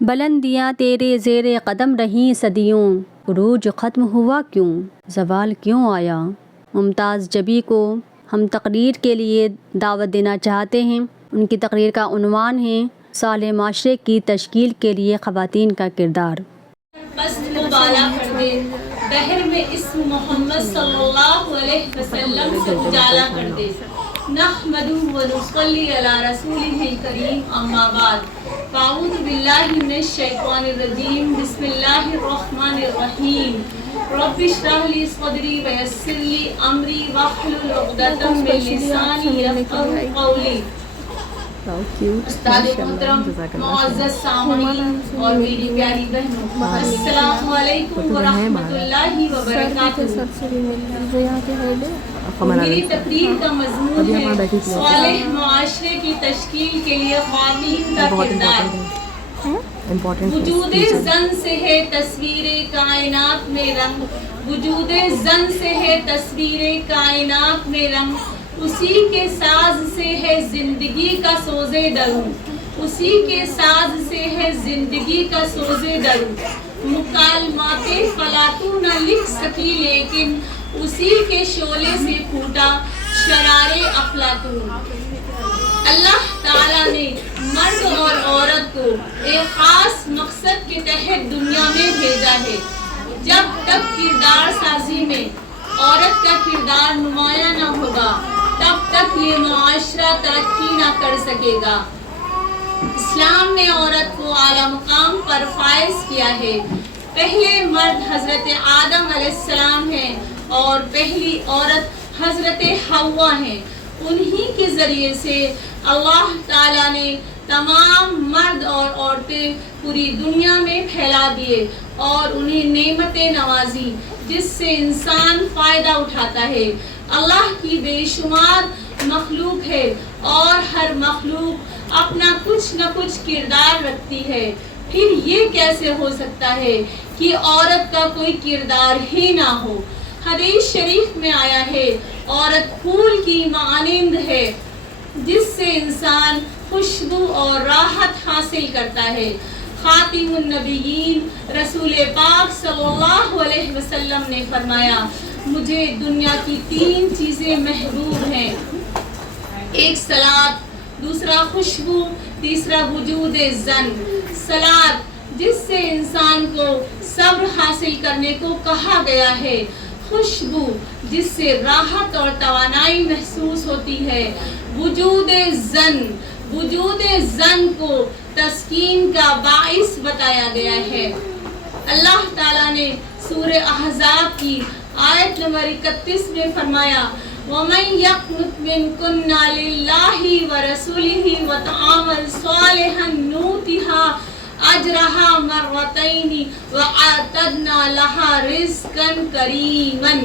بلندیاں تیرے زیر قدم رہیں صدیوں، عروج ختم ہوا کیوں، زوال کیوں آیا۔ ممتاز جبی کو ہم تقریر کے لیے دعوت دینا چاہتے ہیں۔ ان کی تقریر کا عنوان ہے صالح معاشرے کی تشکیل کے لیے خواتین کا کردار۔ پست کو بالا کر دے، دہر میں اسم محمد صلی اللہ علیہ وسلم سے اجالا کر دے۔ نحمدہ و نصلی علی رسولہ الکریم، اما بعد، فاعوذ باللہ من الشیطان الرجیم، بسم اللہ الرحمن الرحیم۔ رب اشرح لی صدری ویسر لی امری واحلل عقدۃ من لسانی یفقہوا قولی۔ استاد محترم، معزز سامعین اور میری پیاری بہنوں، السلام علیکم ورحمۃ اللہ وبرکاتہ۔ میری تقریر کا مضمون ہے صالح معاشرے کی تشکیل کے لیے خواتین کا کردار۔ وجود زن سے ہے تصویر کائنات میں رنگ، وجود زن سے ہے تصویر کائنات میں رنگ، اسی کے ساز سے ہے زندگی کا سوزے دروں، اسی کے ساز سے ہے زندگی کا سوزے دروں۔ مکالمات فلاطوں نہ لکھ سکی لیکن اسی کے شعلے سے پھوٹا شرار افلاطون۔ اللہ تعالیٰ نے مرد اور عورت کو ایک خاص مقصد کے تحت دنیا میں بھیجا ہے۔ جب تک کردار سازی میں عورت کا کردار نمایاں نہ ہوگا، تب تک یہ معاشرہ ترقی نہ کر سکے گا۔ اسلام نے عورت کو اعلیٰ مقام پر فائز کیا ہے۔ پہلے مرد حضرت آدم علیہ السلام ہیں اور پہلی عورت حضرت حوا ہیں۔ انہی کے ذریعے سے اللہ تعالیٰ نے تمام مرد اور عورتیں پوری دنیا میں پھیلا دیے اور انہیں نعمتیں نوازی جس سے انسان فائدہ اٹھاتا ہے۔ اللہ کی بے شمار مخلوق ہے اور ہر مخلوق اپنا کچھ نہ کچھ کردار رکھتی ہے۔ پھر یہ کیسے ہو سکتا ہے کہ عورت کا کوئی کردار ہی نہ ہو؟ حدیث شریف میں آیا ہے، عورت پھول کی مانند ہے جس سے انسان خوشبو اور راحت حاصل کرتا ہے۔ خاتم النبیین رسول پاک صلی اللہ علیہ وسلم نے فرمایا، مجھے دنیا کی 3 چیزیں محبوب ہیں، ایک صلاۃ، دوسرا خوشبو، تیسرا وجود زن۔ صلاۃ جس سے انسان کو صبر حاصل کرنے کو کہا گیا ہے، خوشبو جس سے راحت اور توانائی محسوس ہوتی ہے، وجود زن، وجود زن کو تسکین کا باعث بتایا گیا ہے۔ اللہ تعالیٰ نے سورہ احزاب کی آیت نمبر 31 میں فرمایا، وَمَن يَقْنُتْ مِنكُنَّ لِلَّهِ وَرَسُولِهِ وَتَعْمَلْ صَالِحًا نُؤْتِهَا أَجْرَهَا مَرَّتَيْنِ وَأَعْتَدْنَا لَهَا رِزْقًا كَرِيمًا۔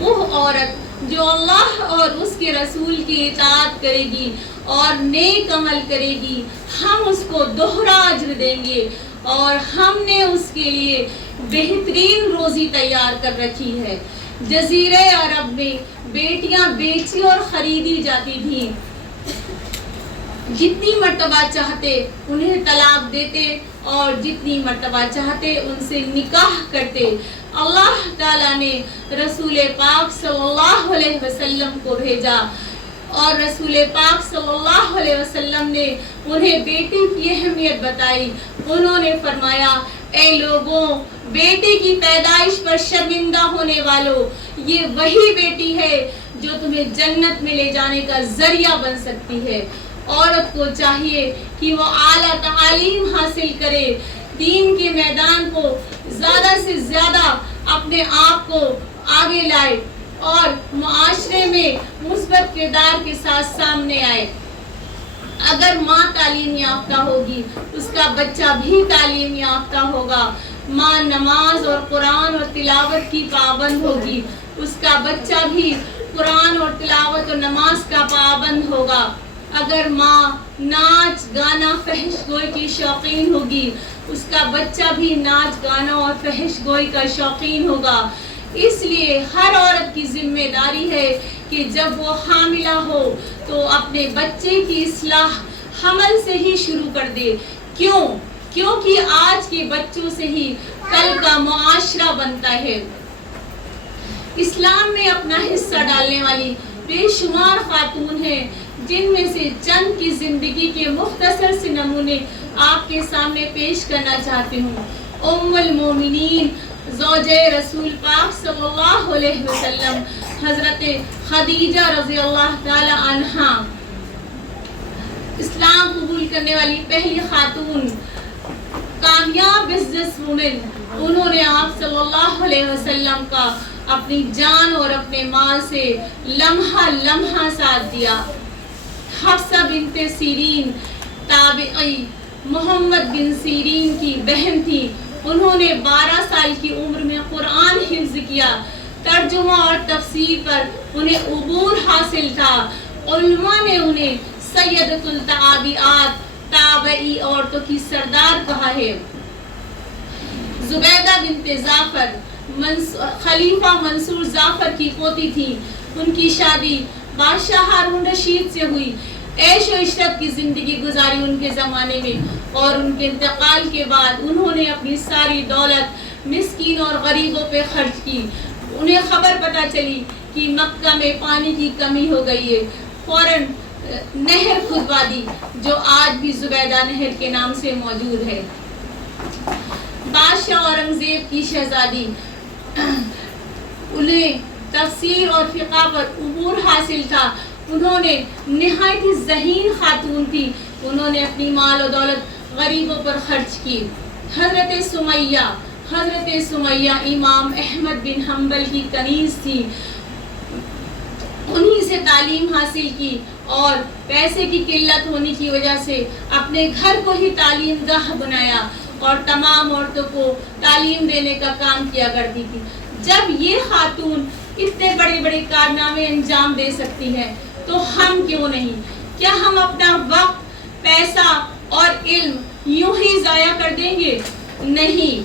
وہ عورت جو اللہ اور اس کے رسول کی اطاعت کرے گی اور نیک عمل کرے گی، ہم اس کو دوہرا اجر دیں گے اور ہم نے اس کے لیے بہترین روزی تیار کر رکھی ہے۔ جزیرے عرب میں بیٹیاں بیچی اور خریدی جاتی تھیں، جتنی مرتبہ چاہتے انہیں طلاق دیتے اور جتنی مرتبہ چاہتے ان سے نکاح کرتے۔ اللہ تعالیٰ نے رسول پاک صلی اللہ علیہ وسلم کو بھیجا اور رسول پاک صلی اللہ علیہ وسلم نے انہیں بیٹی کی اہمیت بتائی۔ انہوں نے فرمایا، اے لوگوں، بیٹی کی پیدائش پر شرمندہ ہونے والوں، یہ وہی بیٹی ہے جو تمہیں جنت میں لے جانے کا ذریعہ بن سکتی ہے۔ عورت کو چاہیے کہ وہ اعلیٰ تعلیم حاصل کرے، دین کے میدان کو زیادہ سے زیادہ اپنے آپ کو آگے لائے اور معاشرے میں مثبت کردار کے ساتھ سامنے آئے۔ اگر ماں تعلیم یافتہ ہوگی، اس کا بچہ بھی تعلیم یافتہ ہوگا۔ ماں نماز اور قرآن اور تلاوت کی پابند ہوگی، اس کا بچہ بھی قرآن اور تلاوت اور نماز کا پابند ہوگا۔ اگر ماں ناچ گانا فحش گوئی کی شوقین ہوگی، اس کا بچہ بھی ناچ گانا اور فحش گوئی کا شوقین ہوگا۔ اس لیے ہر عورت کی ذمہ داری ہے کہ جب وہ حاملہ ہو تو اپنے بچے کی اصلاح حمل سے ہی شروع کر دے، کیوں؟ کیونکہ آج کے بچوں سے ہی کل کا معاشرہ بنتا ہے۔ اسلام میں اپنا حصہ ڈالنے والی بے شمار خاتون ہیں، جن میں سے چند کی زندگی کے مختصر سے نمونے آپ کے سامنے پیش کرنا چاہتی ہوں۔ ام المومنین زوجہ رسول پاک صلی اللہ علیہ وسلم حضرت خدیجہ رضی اللہ تعالی عنہا، اسلام قبول کرنے والی پہلی خاتون، کامیاب بزنس وومن، انہوں نے آپ صلی اللہ علیہ وسلم کا اپنی جان اور اپنے مال سے لمحہ لمحہ ساتھ دیا۔ حفصہ بنت سیرین تابعی، محمد بن سیرین کی بہن تھی، انہوں نے 12 سال کی عمر میں قرآن حفظ کیا، ترجمہ اور تفسیر پر انہیں عبور حاصل تھا۔ علماء نے انہیں سیدۃ التابعات، تابعی عورتوں کی سردار کہا ہے۔ زبیدہ بنت جعفر خلیفہ منصور جعفر کی پوتی تھی، ان کی شادی بادشاہ ہارون رشید سے ہوئی۔ عیش و عشرت کی زندگی گزاری ان کے زمانے میں، اور ان کے انتقال کے بعد انہوں نے اپنی ساری دولت مسکین اور غریبوں پہ خرچ کی۔ انہیں خبر پتہ چلی کہ مکہ میں پانی کی کمی ہو گئی ہے، فوراً نہر کھدوا دی، جو آج بھی زبیدہ نہر کے نام سے موجود ہے۔ بادشاہ اورنگزیب کی شہزادی، انہیں تفسیر اور فقہ پر عبور حاصل تھا، انہوں نے نہایت ہی ذہین خاتون تھی، انہوں نے اپنی مال و دولت غریبوں پر خرچ کی۔ حضرت سمیہ امام احمد بن حنبل کی کنیز تھی، انہی سے تعلیم حاصل کی، اور پیسے کی قلت ہونے کی وجہ سے اپنے گھر کو ہی تعلیم گاہ بنایا اور تمام عورتوں کو تعلیم دینے کا کام کیا کرتی تھی۔ جب یہ خاتون اتنے بڑے بڑے کارنامے انجام دے سکتی ہے تو ہم کیوں نہیں؟ کیا ہم اپنا وقت، پیسہ اور علم یوں ہی ضائع کر دیں گے؟ نہیں،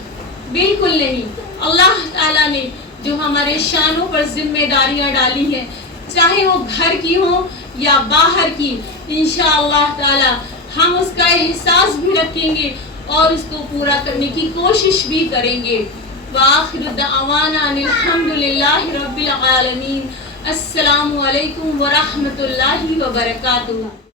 بالکل نہیں۔ اللہ تعالیٰ نے جو ہمارے شانوں پر ذمہ داریاں ڈالی ہیں، چاہے وہ گھر کی ہوں یا باہر کی، انشاءاللہ تعالیٰ ہم اس کا احساس بھی رکھیں گے اور اس کو پورا کرنے کی کوشش بھی کریں گے۔ وآخر دعوانا الحمدللہ رب العالمین۔ السلام علیکم ورحمۃ اللہ وبرکاتہ۔